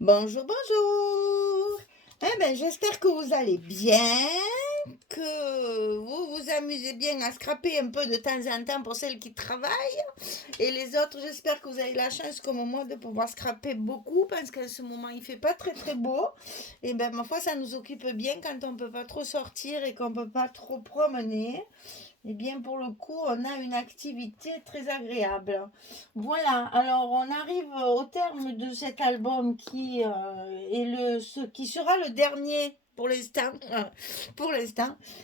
Bonjour, bonjour. J'espère que vous allez bien, que vous vous amusez bien à scraper un peu de temps en temps pour celles qui travaillent. Et les autres, j'espère que vous avez la chance, comme moi, de pouvoir scraper beaucoup parce qu'en ce moment, il fait pas très très beau. Et ben, ma foi, ça nous occupe bien quand on peut pas trop sortir et qu'on peut pas trop promener. Eh bien, pour le coup, on a une activité très agréable. Voilà, alors on arrive au terme de cet album qui sera le dernier pour l'instant,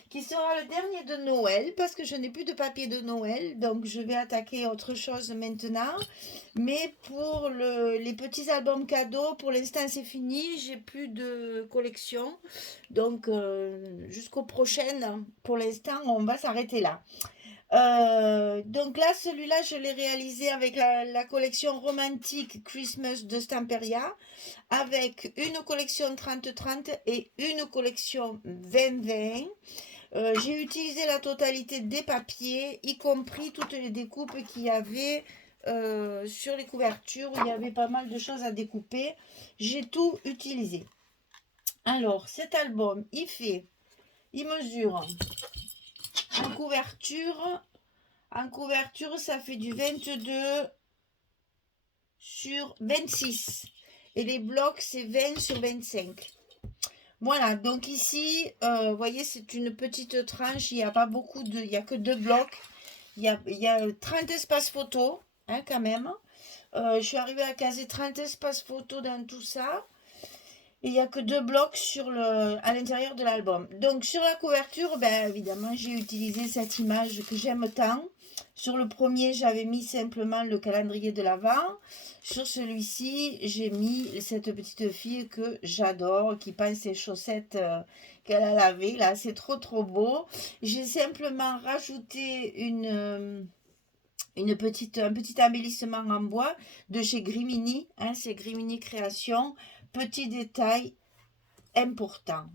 qui sera le dernier de Noël, parce que je n'ai plus de papier de Noël, donc je vais attaquer autre chose maintenant. Mais pour les petits albums cadeaux, pour l'instant c'est fini, j'ai plus de collection. Donc jusqu'au prochain, pour l'instant, on va s'arrêter là. Donc là, celui-là, je l'ai réalisé avec la collection romantique Christmas de Stamperia, avec une collection 30-30 et une collection 20-20. J'ai utilisé la totalité des papiers, y compris toutes les découpes qu'il y avait sur les couvertures, où il y avait pas mal de choses à découper. J'ai tout utilisé. Alors, cet album, il mesure en couverture, ça fait du 22 sur 26. Et les blocs, c'est 20 sur 25. Voilà, donc ici, vous voyez, c'est une petite tranche. Il n'y a pas beaucoup de. Il n'y a que deux blocs. Il y a 30 espaces photos, hein, quand même. Je suis arrivée à caser 30 espaces photos dans tout ça. Et il n'y a que deux blocs à l'intérieur de l'album. Donc sur la couverture, ben, évidemment, j'ai utilisé cette image que j'aime tant. Sur le premier, j'avais mis simplement le calendrier de l'Avent. Sur celui-ci, j'ai mis cette petite fille que j'adore, qui peint ses chaussettes qu'elle a lavées. Là, c'est trop trop beau. J'ai simplement rajouté un petit embellissement en bois de chez Grimini. Hein, c'est Grimini Création. Petit détail important.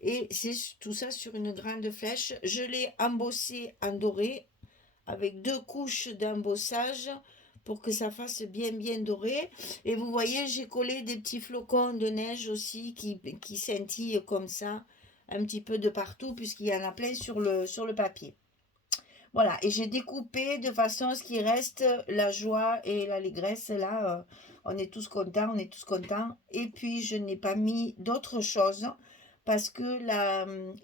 Et c'est tout ça sur une grande flèche. Je l'ai embossé en doré avec deux couches d'embossage pour que ça fasse bien bien doré. Et vous voyez, j'ai collé des petits flocons de neige aussi qui scintillent comme ça un petit peu de partout puisqu'il y en a plein sur le papier. Voilà, et j'ai découpé de façon à ce qu'il reste la joie et l'allégresse. Là, on est tous contents, on est tous contents. Et puis, je n'ai pas mis d'autres choses parce que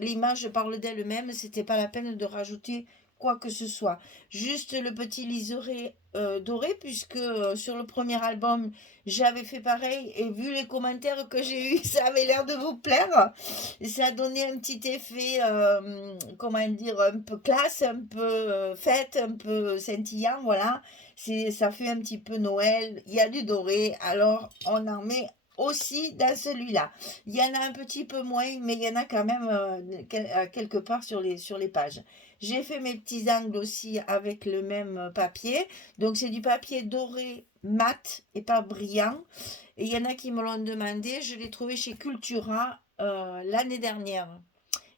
l'image parle d'elle-même. C'était pas la peine de rajouter quoi que ce soit. Juste le petit liseré doré, puisque sur le premier album, j'avais fait pareil. Et vu les commentaires que j'ai eus, ça avait l'air de vous plaire. Et ça a donné un petit effet, comment dire, un peu classe, un peu fête, un peu scintillant, voilà. Ça fait un petit peu Noël, il y a du doré, alors on en met aussi dans celui-là. Il y en a un petit peu moins, mais il y en a quand même quelque part sur les pages. J'ai fait mes petits angles aussi avec le même papier. Donc c'est du papier doré mat et pas brillant. Et il y en a qui me l'ont demandé. Je l'ai trouvé chez Cultura l'année dernière.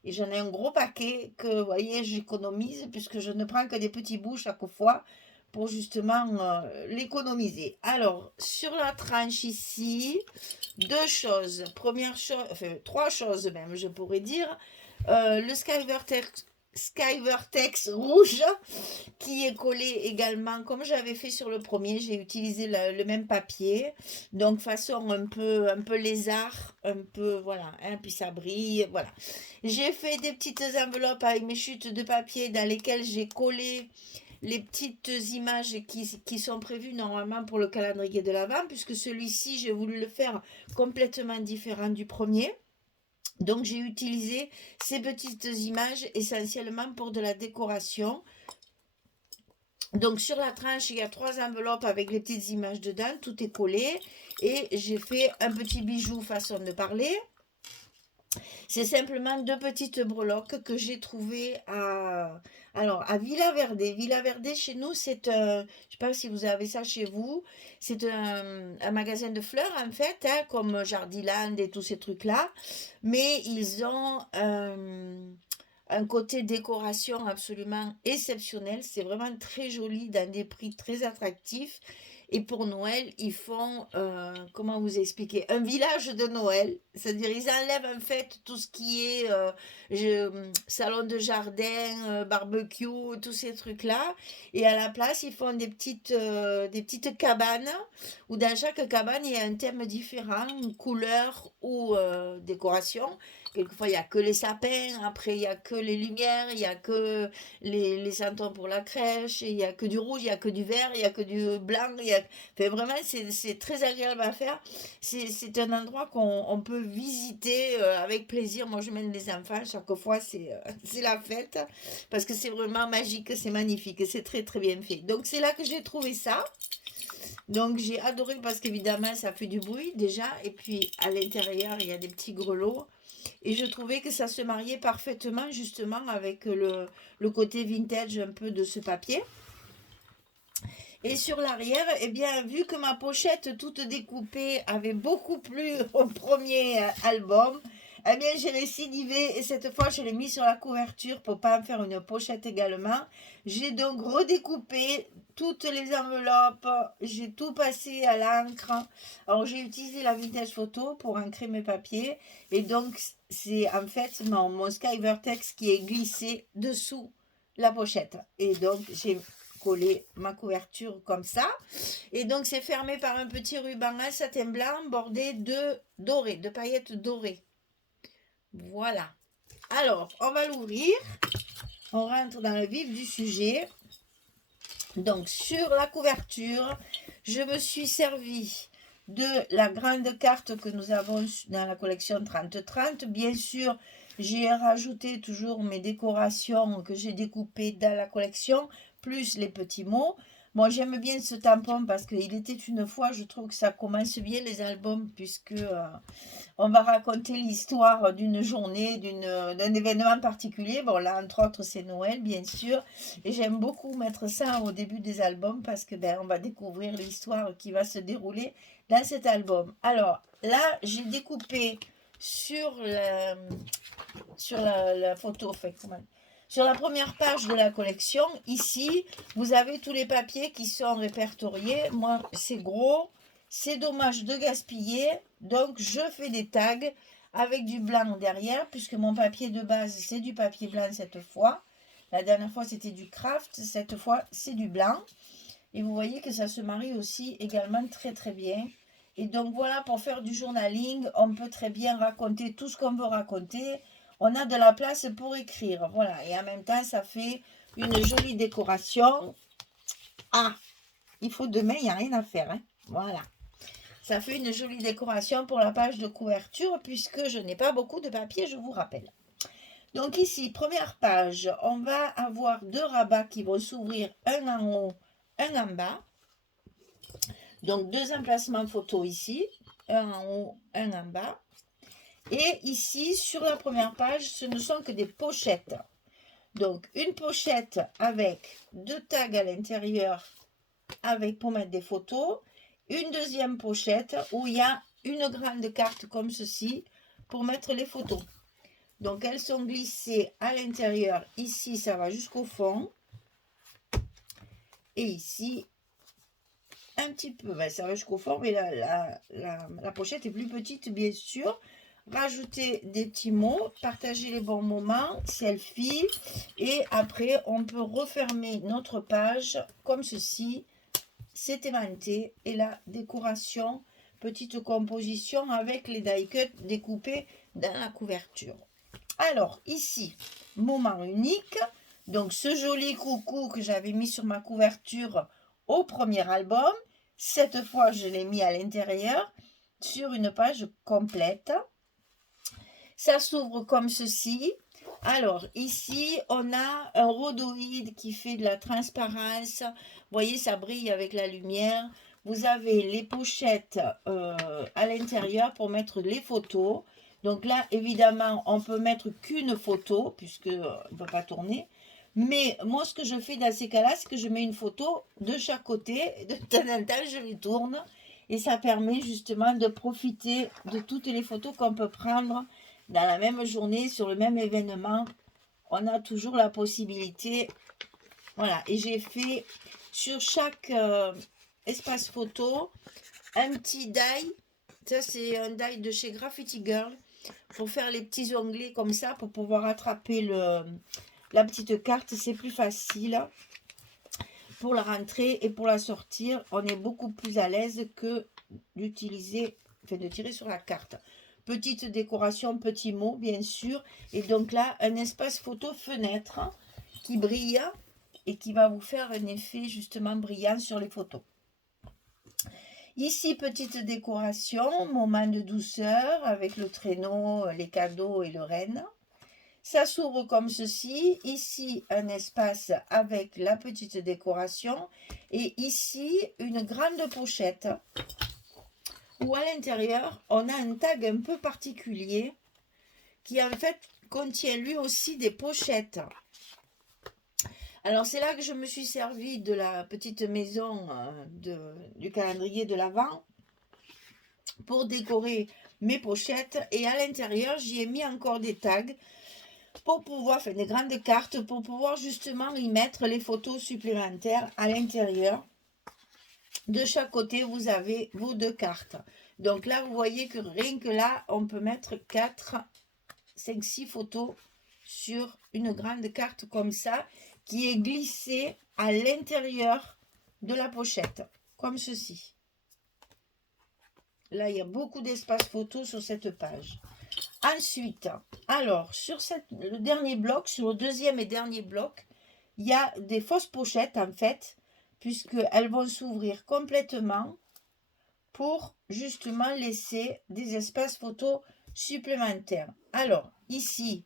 Et j'en ai un gros paquet que, vous voyez, j'économise puisque je ne prends que des petits bouts chaque fois pour justement l'économiser. Alors, sur la tranche ici, deux choses. Première chose, enfin trois choses même, je pourrais dire. Le Skyvertex rouge qui est collé également, comme j'avais fait sur le premier, j'ai utilisé le même papier, donc façon un peu lézard, un peu, voilà, hein, puis ça brille, voilà. J'ai fait des petites enveloppes avec mes chutes de papier dans lesquelles j'ai collé les petites images qui sont prévues normalement pour le calendrier de l'Avent, puisque celui-ci, j'ai voulu le faire complètement différent du premier. Donc j'ai utilisé ces petites images essentiellement pour de la décoration. Donc sur la tranche, il y a trois enveloppes avec les petites images dedans, tout est collé. Et j'ai fait un petit bijou façon de parler. C'est simplement deux petites breloques que j'ai trouvées à Villa Verde. Villa Verde, chez nous, c'est un, je ne sais pas si vous avez ça chez vous, c'est un magasin de fleurs en fait, hein, comme Jardiland et tous ces trucs-là. Mais ils ont un côté décoration absolument exceptionnel. C'est vraiment très joli dans des prix très attractifs. Et pour Noël, ils font, comment vous expliquer, un village de Noël. C'est-à-dire, ils enlèvent en fait tout ce qui est salon de jardin, barbecue, tous ces trucs-là. Et à la place, ils font des petites cabanes où dans chaque cabane, il y a un thème différent, une couleur ou décoration. Quelquefois, il n'y a que les sapins, après, il n'y a que les lumières, il n'y a que les santons pour la crèche, il n'y a que du rouge, il n'y a que du vert, il n'y a que du blanc. Enfin, vraiment, c'est très agréable à faire. C'est un endroit qu'on peut visiter avec plaisir. Moi, je mène les enfants. Chaque fois, c'est la fête parce que c'est vraiment magique, c'est magnifique, c'est très, très bien fait. Donc, c'est là que j'ai trouvé ça. Donc, j'ai adoré parce qu'évidemment, ça fait du bruit déjà. Et puis, à l'intérieur, il y a des petits grelots. Et je trouvais que ça se mariait parfaitement justement avec le côté vintage un peu de ce papier. Et sur l'arrière, eh bien, vu que ma pochette toute découpée avait beaucoup plu au premier album, eh bien, j'ai récidivé et cette fois, je l'ai mis sur la couverture pour pas en faire une pochette également. J'ai donc redécoupé toutes les enveloppes, j'ai tout passé à l'encre. Alors, j'ai utilisé la vintage photo pour ancrer mes papiers et donc, c'est en fait mon Sky Vertex qui est glissé dessous la pochette. Et donc, j'ai collé ma couverture comme ça. Et donc, c'est fermé par un petit ruban à satin blanc bordé de doré, de paillettes dorées. Voilà. Alors, on va l'ouvrir. On rentre dans le vif du sujet. Donc, sur la couverture, je me suis servi de la grande carte que nous avons dans la collection 30-30. Bien sûr, j'ai rajouté toujours mes décorations que j'ai découpées dans la collection, plus les petits mots. Moi, j'aime bien ce tampon parce qu'il était une fois, je trouve que ça commence bien les albums puisque on va raconter l'histoire d'une journée, d'un événement particulier. Bon, là, entre autres, c'est Noël, bien sûr. Et j'aime beaucoup mettre ça au début des albums parce que on va découvrir l'histoire qui va se dérouler dans cet album. Alors, là, j'ai découpé sur la photo, sur la première page de la collection. Ici, vous avez tous les papiers qui sont répertoriés. Moi, c'est gros. C'est dommage de gaspiller, donc je fais des tags avec du blanc derrière, puisque mon papier de base, c'est du papier blanc cette fois. La dernière fois, c'était du craft, cette fois, c'est du blanc. Et vous voyez que ça se marie aussi également très très bien. Et donc voilà, pour faire du journaling, on peut très bien raconter tout ce qu'on veut raconter. On a de la place pour écrire, voilà. Et en même temps, ça fait une jolie décoration. Ah, il faut demain, il n'y a rien à faire, hein. Voilà. Ça fait une jolie décoration pour la page de couverture puisque je n'ai pas beaucoup de papier, je vous rappelle. Donc ici, première page, on va avoir deux rabats qui vont s'ouvrir, un en haut, un en bas. Donc deux emplacements photos ici, un en haut, un en bas. Et ici, sur la première page, ce ne sont que des pochettes. Donc une pochette avec deux tags à l'intérieur pour mettre des photos. Une deuxième pochette où il y a une grande carte comme ceci pour mettre les photos. Donc elles sont glissées à l'intérieur. Ici, ça va jusqu'au fond. Et ici, un petit peu. Ça va jusqu'au fond, mais la pochette est plus petite, bien sûr. Rajouter des petits mots, partager les bons moments, selfie. Et après, on peut refermer notre page comme ceci. C'est aimanté et la décoration, petite composition avec les die cuts découpés dans la couverture. Alors ici, moment unique, donc ce joli coucou que j'avais mis sur ma couverture au premier album, cette fois je l'ai mis à l'intérieur sur une page complète. Ça s'ouvre comme ceci. Alors, ici, on a un rhodoïde qui fait de la transparence. Vous voyez, ça brille avec la lumière. Vous avez les pochettes à l'intérieur pour mettre les photos. Donc là, évidemment, on peut mettre qu'une photo, puisqu'on ne peut pas tourner. Mais moi, ce que je fais dans ces cas-là, c'est que je mets une photo de chaque côté. Et de temps en temps, je les tourne. Et ça permet justement de profiter de toutes les photos qu'on peut prendre dans la même journée, sur le même événement. On a toujours la possibilité. Voilà, et j'ai fait sur chaque espace photo, un petit die. Ça, c'est un die de chez Graffiti Girl pour faire les petits onglets comme ça, pour pouvoir attraper la petite carte. C'est plus facile pour la rentrer et pour la sortir. On est beaucoup plus à l'aise que d'utiliser, enfin de tirer sur la carte. Petite décoration, petit mot, bien sûr. Et donc là, un espace photo fenêtre qui brille et qui va vous faire un effet justement brillant sur les photos. Ici, petite décoration, moment de douceur avec le traîneau, les cadeaux et le renne. Ça s'ouvre comme ceci. Ici, un espace avec la petite décoration. Et ici, une grande pochette où à l'intérieur, on a un tag un peu particulier qui en fait contient lui aussi des pochettes. Alors c'est là que je me suis servi de la petite maison du calendrier de l'Avent pour décorer mes pochettes, et à l'intérieur j'y ai mis encore des tags pour pouvoir faire des grandes cartes pour pouvoir justement y mettre les photos supplémentaires à l'intérieur. De chaque côté vous avez vos deux cartes. Donc là vous voyez que rien que là on peut mettre 4, 5, 6 photos sur une grande carte comme ça, qui est glissée à l'intérieur de la pochette, comme ceci. Là, il y a beaucoup d'espace photo sur cette page. Ensuite, alors, sur le dernier bloc, sur le deuxième et dernier bloc, il y a des fausses pochettes, en fait, puisqu'elles vont s'ouvrir complètement pour justement laisser des espaces photos supplémentaires. Alors, ici,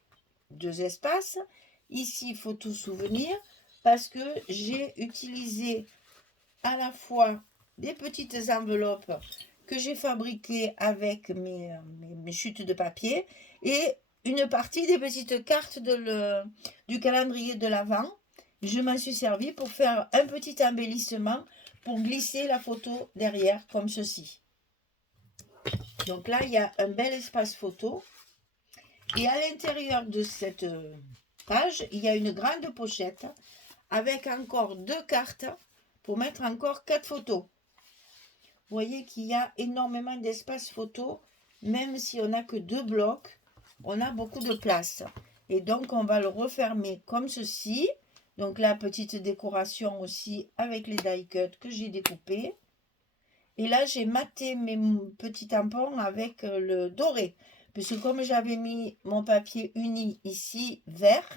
2 espaces. Ici, photo souvenir, parce que j'ai utilisé à la fois des petites enveloppes que j'ai fabriquées avec mes chutes de papier et une partie des petites cartes du calendrier de l'Avent. Je m'en suis servi pour faire un petit embellissement pour glisser la photo derrière comme ceci. Donc là, il y a un bel espace photo. Et à l'intérieur de cette page, il y a une grande pochette avec encore 2 cartes pour mettre encore 4 photos. Vous voyez qu'il y a énormément d'espace photo, même si on n'a que 2 blocs, on a beaucoup de place. Et donc, on va le refermer comme ceci. Donc, la petite décoration aussi avec les die cuts que j'ai découpés. Et là, j'ai maté mes petits tampons avec le doré. Puisque comme j'avais mis mon papier uni ici, vert,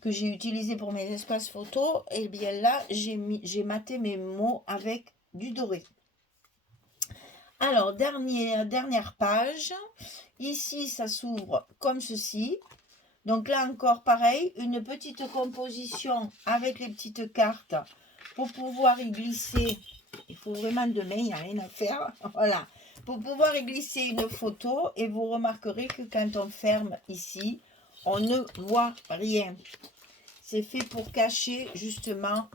que j'ai utilisé pour mes espaces photos, et bien là, j'ai maté mes mots avec du doré. Alors, dernière page. Ici, ça s'ouvre comme ceci. Donc là encore, pareil, une petite composition avec les petites cartes pour pouvoir y glisser. Il faut vraiment de main, il n'y a rien à faire. Voilà. Pour pouvoir y glisser une photo, et vous remarquerez que quand on ferme ici, on ne voit rien. C'est fait pour cacher justement.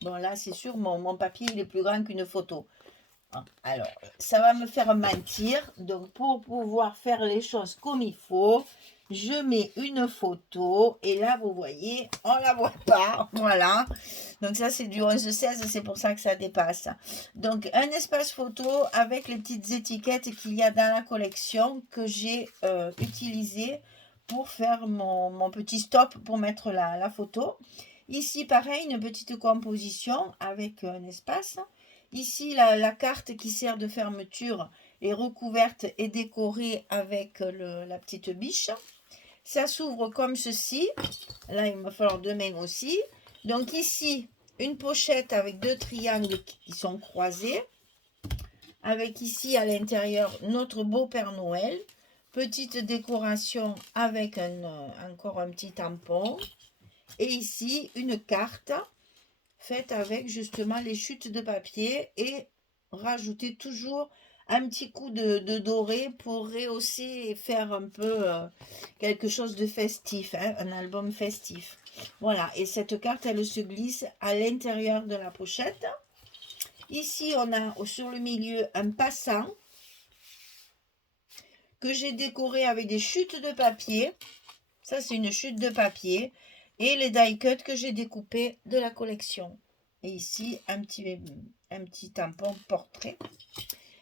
Bon là, c'est sûr, mon papier il est plus grand qu'une photo. Alors, ça va me faire mentir. Donc, pour pouvoir faire les choses comme il faut, je mets une photo. Et là, vous voyez, on ne la voit pas. Voilà. Donc, ça, c'est du 11-16. C'est pour ça que ça dépasse. Donc, un espace photo avec les petites étiquettes qu'il y a dans la collection que j'ai utilisé pour faire mon petit stop pour mettre la photo. Ici, pareil, une petite composition avec un espace. Ici, la carte qui sert de fermeture est recouverte et décorée avec la petite biche. Ça s'ouvre comme ceci. Là, il va falloir 2 mains aussi. Donc ici, une pochette avec 2 triangles qui sont croisés. Avec ici, à l'intérieur, notre beau Père Noël. Petite décoration avec encore un petit tampon. Et ici, une carte faite avec justement les chutes de papier, et rajouter toujours un petit coup de doré pour rehausser et faire un peu quelque chose de festif, hein, un album festif. Voilà, et cette carte, elle se glisse à l'intérieur de la pochette. Ici, on a sur le milieu un passant que j'ai décoré avec des chutes de papier. Ça, c'est une chute de papier. Et les die cuts que j'ai découpés de la collection. Et ici, un petit tampon portrait.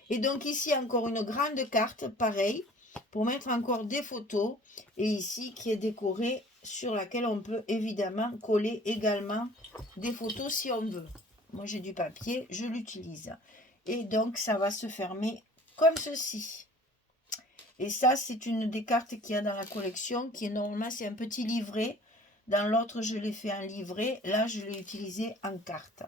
Et donc ici, encore une grande carte, pareil, pour mettre encore des photos. Et ici, qui est décorée, sur laquelle on peut évidemment coller également des photos si on veut. Moi, j'ai du papier, je l'utilise. Et donc, ça va se fermer comme ceci. Et ça, c'est une des cartes qu'il y a dans la collection, qui est normalement, c'est un petit livret. Dans l'autre, je l'ai fait en livret. Là, je l'ai utilisé en carte.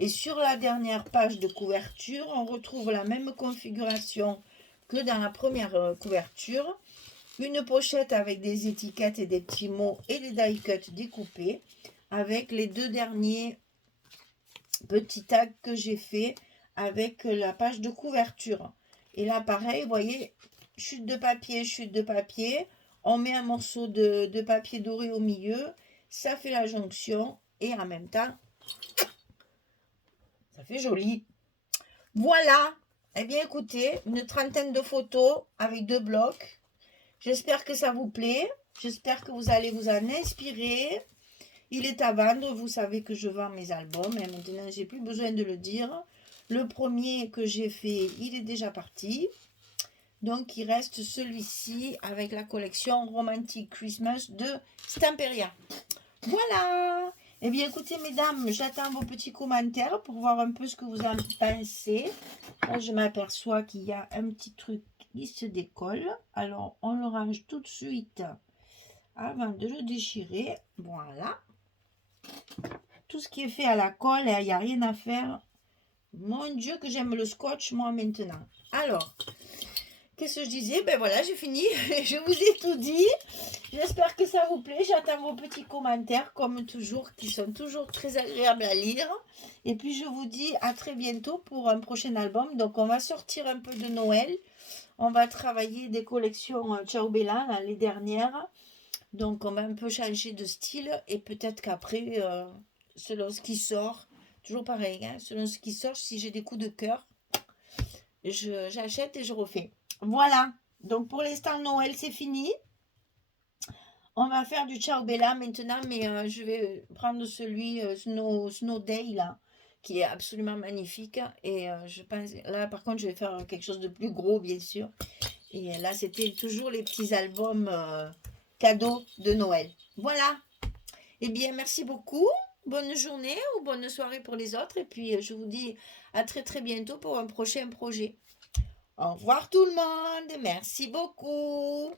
Et sur la dernière page de couverture, on retrouve la même configuration que dans la première couverture. Une pochette avec des étiquettes et des petits mots et des die cuts découpés. Avec les deux derniers petits tags que j'ai fait avec la page de couverture. Et là, pareil, vous voyez, chute de papier, on met un morceau de papier doré au milieu, ça fait la jonction et en même temps, ça fait joli. Voilà, eh bien écoutez, une trentaine de photos avec 2 blocs. J'espère que ça vous plaît, j'espère que vous allez vous en inspirer. Il est à vendre, vous savez que je vends mes albums, et maintenant j'ai plus besoin de le dire. Le premier que j'ai fait, il est déjà parti. Donc, il reste celui-ci avec la collection Romantic Christmas de Stamperia. Voilà. Eh bien, écoutez, mesdames, j'attends vos petits commentaires pour voir un peu ce que vous en pensez. Là, je m'aperçois qu'il y a un petit truc qui se décolle. Alors, on le range tout de suite avant de le déchirer. Voilà. Tout ce qui est fait à la colle, il n'y a rien à faire. Mon Dieu, que j'aime le scotch, moi, maintenant. Alors, qu'est-ce que je disais? Ben voilà, j'ai fini. Je vous ai tout dit. J'espère que ça vous plaît. J'attends vos petits commentaires, comme toujours, qui sont toujours très agréables à lire. Et puis, je vous dis à très bientôt pour un prochain album. Donc, on va sortir un peu de Noël. On va travailler des collections Ciao Bella, là, les dernières. Donc, on va un peu changer de style. Et peut-être qu'après, selon ce qui sort, toujours pareil, hein, selon ce qui sort, si j'ai des coups de cœur, j'achète et je refais. Voilà, donc pour l'instant Noël c'est fini. On va faire du Ciao Bella maintenant, mais je vais prendre celui Snow Day là, qui est absolument magnifique. Et je pense, là par contre je vais faire quelque chose de plus gros bien sûr. Et là c'était toujours les petits albums cadeaux de Noël. Voilà, eh bien merci beaucoup. Bonne journée ou bonne soirée pour les autres. Et puis je vous dis à très très bientôt pour un prochain projet. Au revoir tout le monde. Merci beaucoup.